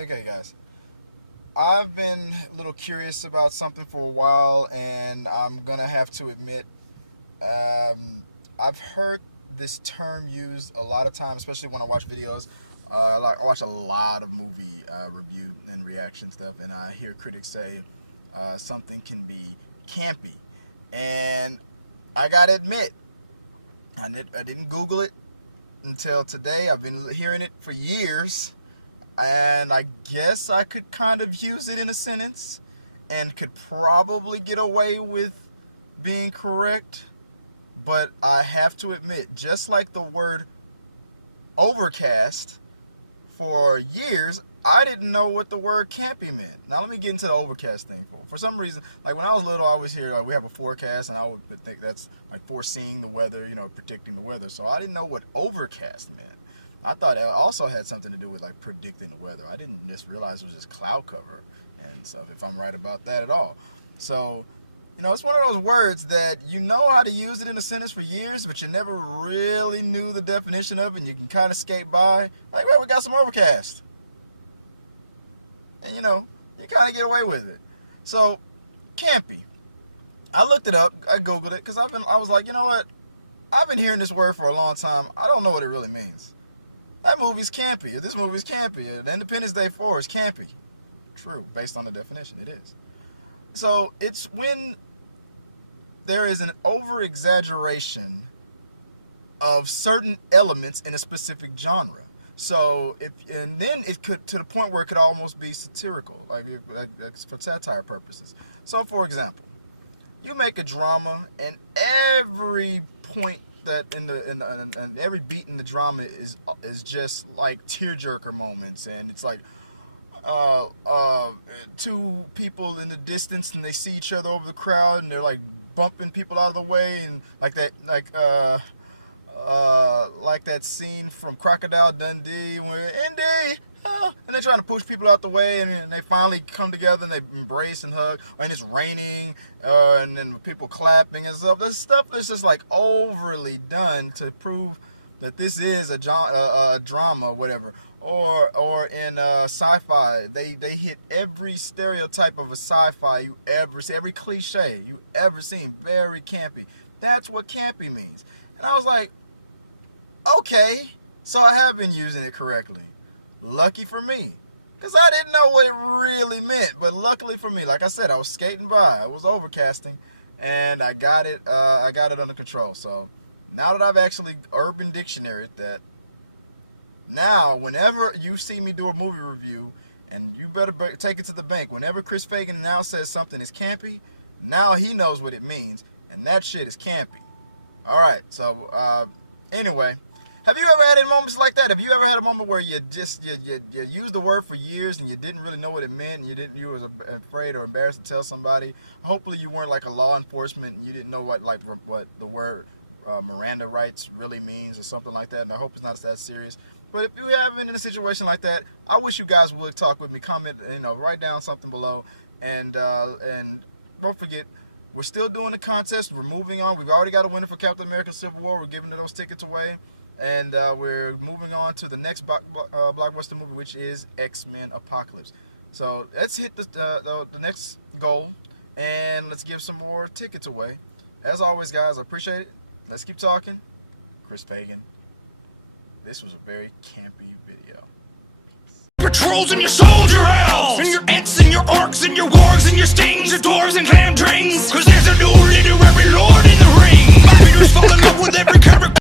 Okay, guys. I've been a little curious about something for a while, and I'm gonna have to admit, um, I've heard this term used a lot of times, especially when I watch videos. I watch a lot of movie review and reaction stuff, and I hear critics say something can be campy. And I gotta admit, I didn't Google it until today. I've been hearing it for years, and I guess I could kind of use it in a sentence and could probably get away with being correct. But I have to admit, just like the word overcast, for years I didn't know what the word campy meant. Now let me get into the overcast thing. For some reason, like when I was little, I always hear like we have a forecast, and I would think that's like foreseeing the weather, predicting the weather. So I didn't know what overcast meant. I thought it also had something to do with like predicting the weather. I didn't just realize it was just cloud cover and stuff. If I'm right about that at all, so it's one of those words that you know how to use it in a sentence for years, but you never really knew the definition of it, and you can kind of skate by. Like, well, we got some overcast, and you kind of get away with it. So, campy. I looked it up. I googled it because I was like, you know what? I've been hearing this word for a long time. I don't know what it really means. That movie's campy. This movie's campy. The Independence Day 4 is campy. True, based on the definition, it is. So it's when there is an over-exaggeration of certain elements in a specific genre. So and then it could, to the point where it could almost be satirical, like for satire purposes. So, for example, you make a drama, and every point that in every beat in the drama is just like tearjerker moments, and it's like two people in the distance, and they see each other over the crowd, and they're like bumping people out of the way, and like that scene from Crocodile Dundee where Indy, and they're trying to push people out the way, and they finally come together and they embrace and hug, and it's raining, and then people clapping and stuff. This stuff that's just like overly done to prove that this is a drama, whatever. Or in sci-fi, they hit every stereotype of a sci-fi you ever see, every cliche you ever seen, very campy. That's what campy means. And I was like, okay, so I have been using it correctly. Lucky for me, because I didn't know what it really meant. But luckily for me, like I said, I was skating by. I was overcasting, and I got it. I got it under control. So now that I've actually Urban Dictionary that, now whenever you see me do a movie review, and you better take it to the bank. Whenever Chris Fagan now says something is campy, now he knows what it means, and that shit is campy. All right. So anyway. Have you ever had any moments like that? Have you ever had a moment where you used the word for years and you didn't really know what it meant, and you was afraid or embarrassed to tell somebody? Hopefully you weren't like a law enforcement and you didn't know what the word Miranda rights really means or something like that. And I hope it's not that serious. But if you have been in a situation like that, I wish you guys would talk with me. Comment, write down something below, and don't forget, we're still doing the contest. We're moving on. We've already got a winner for Captain America: Civil War. We're giving those tickets away. And we're moving on to the next blockbuster movie, which is X-Men Apocalypse. So let's hit the next goal, and let's give some more tickets away. As always, guys, I appreciate it. Let's keep talking. Chris Fagan. This was a very campy video. Your trolls and your soldier elves, and your ents and your orcs and your wargs and your stings, your dwarves and clam drinks. 'Cause